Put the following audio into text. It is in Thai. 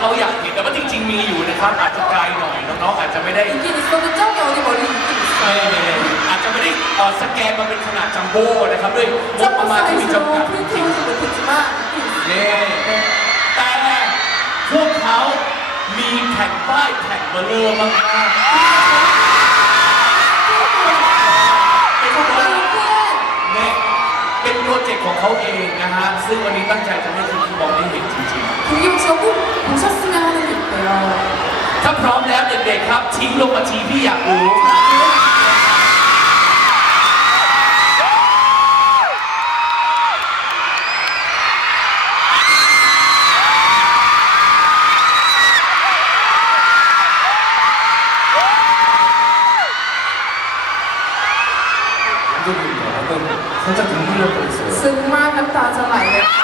อ่อภาพที่เขาอยากเห็นแต่ว่าจริง ๆ มีอยู่นะครับอาจจะไกลหน่อยน้องๆอาจจะไม่ได้ 있긴 있어도 저기 어디 멀리 있긴 있어. ไม่ไม่ไม่อาจจะไม่ได้เอ่อสแกนมาเป็นขนาดจัมโบ้นะครับด้วยงบประ 점프 มาณที่มี 사이즈로 จำกัด 프린팅하지 못했지만 있긴 있어. นี่แต่พวกเขามีแผ่นป้ายแผ่นเบลอมากๆเป็นโปร 정말 큰 เนี่ยเป็นโปรเจกต์ของเขาเองนะฮะซึ่งวันนี้ตั้งใจจะให้คุณที่มองได้เห็นจริง 김기용 씨가 꼭 ถ้าพร้อมแล้วเด็กๆครับ ทิ้งลงมาทีพี่อยากรู้ซึ่งมากน้ำตาจะไหลเลย